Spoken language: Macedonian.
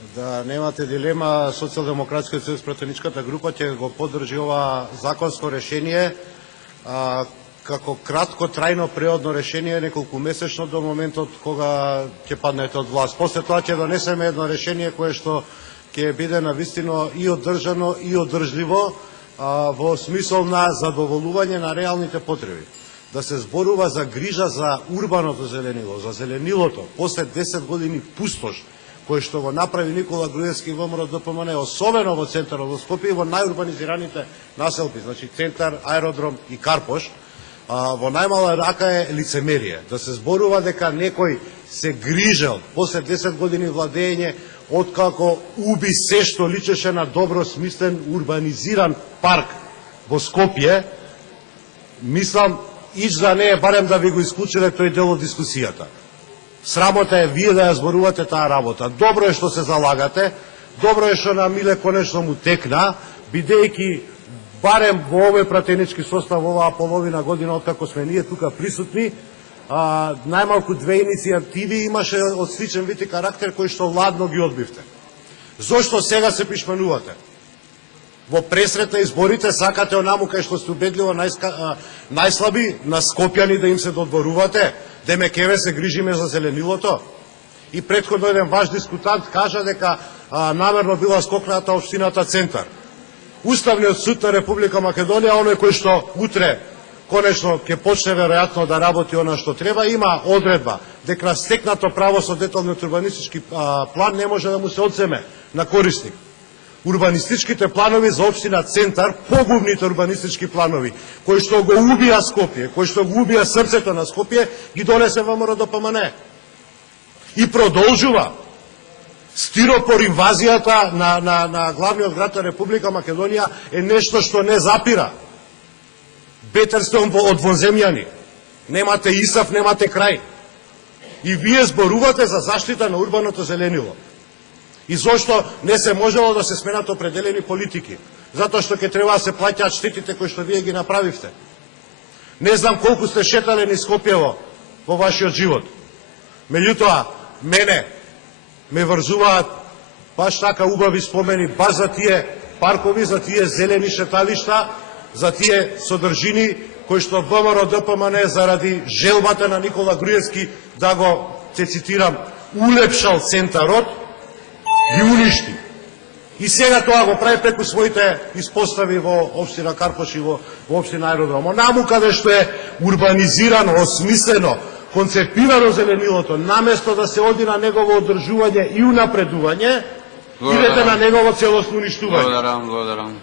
Да немате дилема, Социјалдемократскиот сојуз пратеничката група ќе го поддржи ова законско решение како кратко, трајно, преодно решение, неколку месечно до моментот кога ќе паднете од власт. После тоа ќе донесеме едно решение кое што ќе биде навистина и одржано и одржливо во смисол на задоволување на реалните потреби. Да се зборува за грижа за урбаното зеленило, за зеленилото, после 10 години пустош, кој што го направи Никола Груевски во ВМРО-ДПМН, особено во центарот во Скопје и во најурбанизираните населби, значи центар, аеродром и Карпош, во најмала рака е лицемерие. Да се зборува дека некој се грижел после 10 години владење, откако уби се што личеше на добро смислен урбанизиран парк во Скопје, мислам, ич да не е барем да ви го исклучиле тој дел од дискусијата. Срамота е вие да ја зборувате таа работа. Добро е што се залагате, добро е што на Миле конечно му текна, бидејќи барем во овој пратенички состав оваа половина година откако сме ние тука присутни, најмалку две иницијативи имаше од сличен вид и карактер кои што ладно ги одбивте. Зошто сега се пишманувате? Во пресрет на изборите сакате онаму кај што сте убедливо најслаби на скопјани да им се додворувате, деме кеве се грижиме за зеленилото. И претходно еден ваш дискутант кажа дека намерно била скокната општината Центар. Уставниот суд на Република Македонија, оној кој што утре конечно ќе почне веројатно да работи она што треба, има одредба дека стекнато право со деталниот урбанистички план не може да му се одземе на корисник. Урбанистичките планови за општина Центар, погубните урбанистички планови, кои што го убија Скопје, кои што го убија срцето на Скопје, ги донесе ВМРО-ДПМН. И продолжува. Стиропор инвазијата на главниот град на Република Македонија е нешто што не запира. Бетер сте од вонземјани. Немате исав, немате крај. И вие зборувате за заштита на урбаното зеленило. И зошто не се можело да се сменат определени политики? Затоа што ќе треба да се плаќаат штетите кои што вие ги направивте. Не знам колку сте шетале низ Скопјево во вашиот живот. Меѓутоа, мене ме врзуваат баш така убави спомени, баш за тие паркови, за тие зелени шеталишта, за тие содржини кои што ВМРО-ДПМН заради желбата на Никола Груевски да го, ќе цитирам, улепшал центарот, ги уништи. И сега тоа го прави преку своите испостави во општина Карпош и во општина Аеродром. Онаму каде што е урбанизирано, осмислено, концепирано зеленилото, наместо да се оди на негово одржување и унапредување, идете на негово целосно уништување. Благодарам.